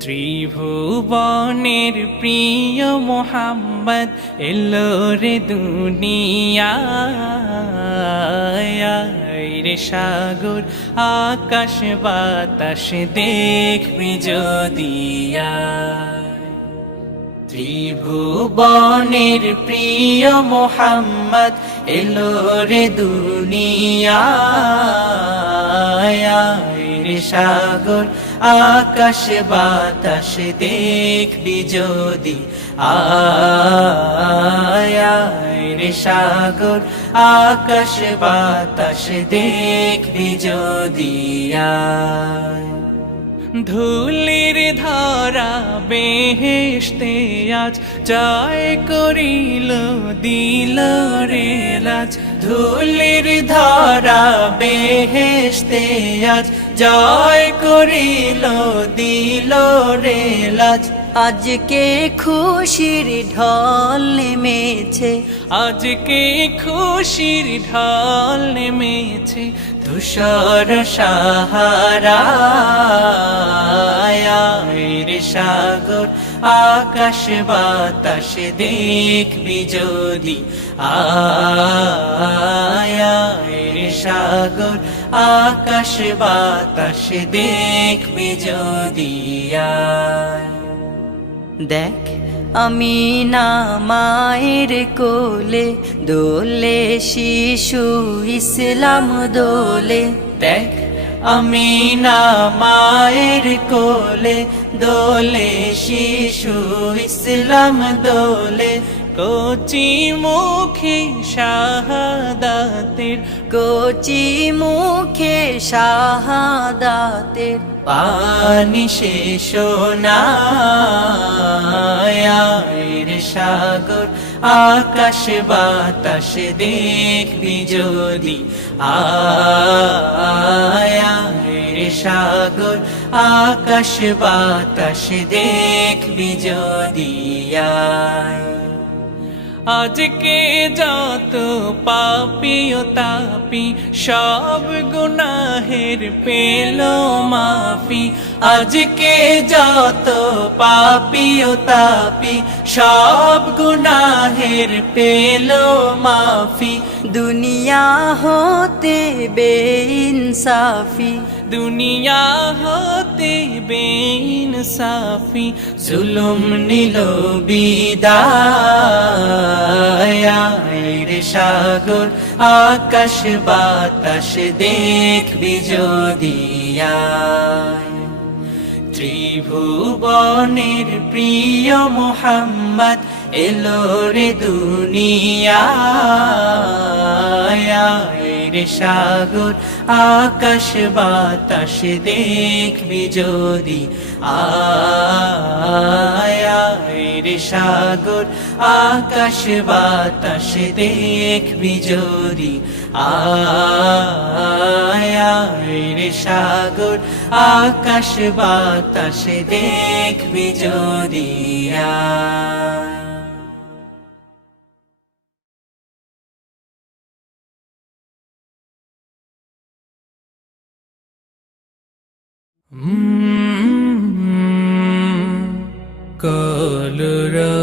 ত্রিভুবনের প্রিয় মোহাম্মদ এলো রে দুনিয়ায় রে সাগর আকাশ বাতাস দেখবি যদিয়া ত্রিভুবনের প্রিয় মোহাম্মদ এলো রে দুনিয়ায় রে সাগর আকাশ বাতাস দেখবি যদি আয় রে সাগর আকাশ বাতাস দেখবি যদি ধুলির ধরা বেহেশতে আজ জয় করিল দিল রে লাজ ধুলির ধরা বেহেশতে আজ জয় করিল দিল রে লাজ আজকে খুশির ঢল নেমেছে, আজকে খুশির ঢল নেমেছে ধূসর সাহারায় রে সাগর আকাশ বাতাস দেখবি যদি আয় রে সাগর আকাশ বাতাস দেখবি যদি দেখ আমি না মায়ের কোলে দোলে শিশু ইসলাম দোলে। দেখ আমি না মায়ের কোলে দোলে শিশু ইসলাম দোলে কচি মুখে শাহাদাতের কচি মুখে শাহাদাতের পানি শেষ রে সাগর আকাশ বাতাস দেখবি যদি আয় রে সাগর আকাশ বাতাস দেখবি যদি আজকে যত পাপী ও তাপি সব গুনাহের পেল মাফি আজকে যত পাপী ও তাপি সব গুনাহের পেল মাফি দুনিয়া হতে বেইনসাফি দুনিয়া হতে বেইনসাফি জুলুম নিল বিদায় রে সাগর আকাশ বাতাস দেখবি যদি ত্রিভুবনের প্রিয় মোহাম্মদ এলো রে দুনিয়ায় রে সাগর আকাশ বাতাস দেখবি যদি আয় রে সাগর আকাশ বাতাস দেখবি যদি আয় রে সাগর আকাশ বাতাস দেখবি যদি কলরা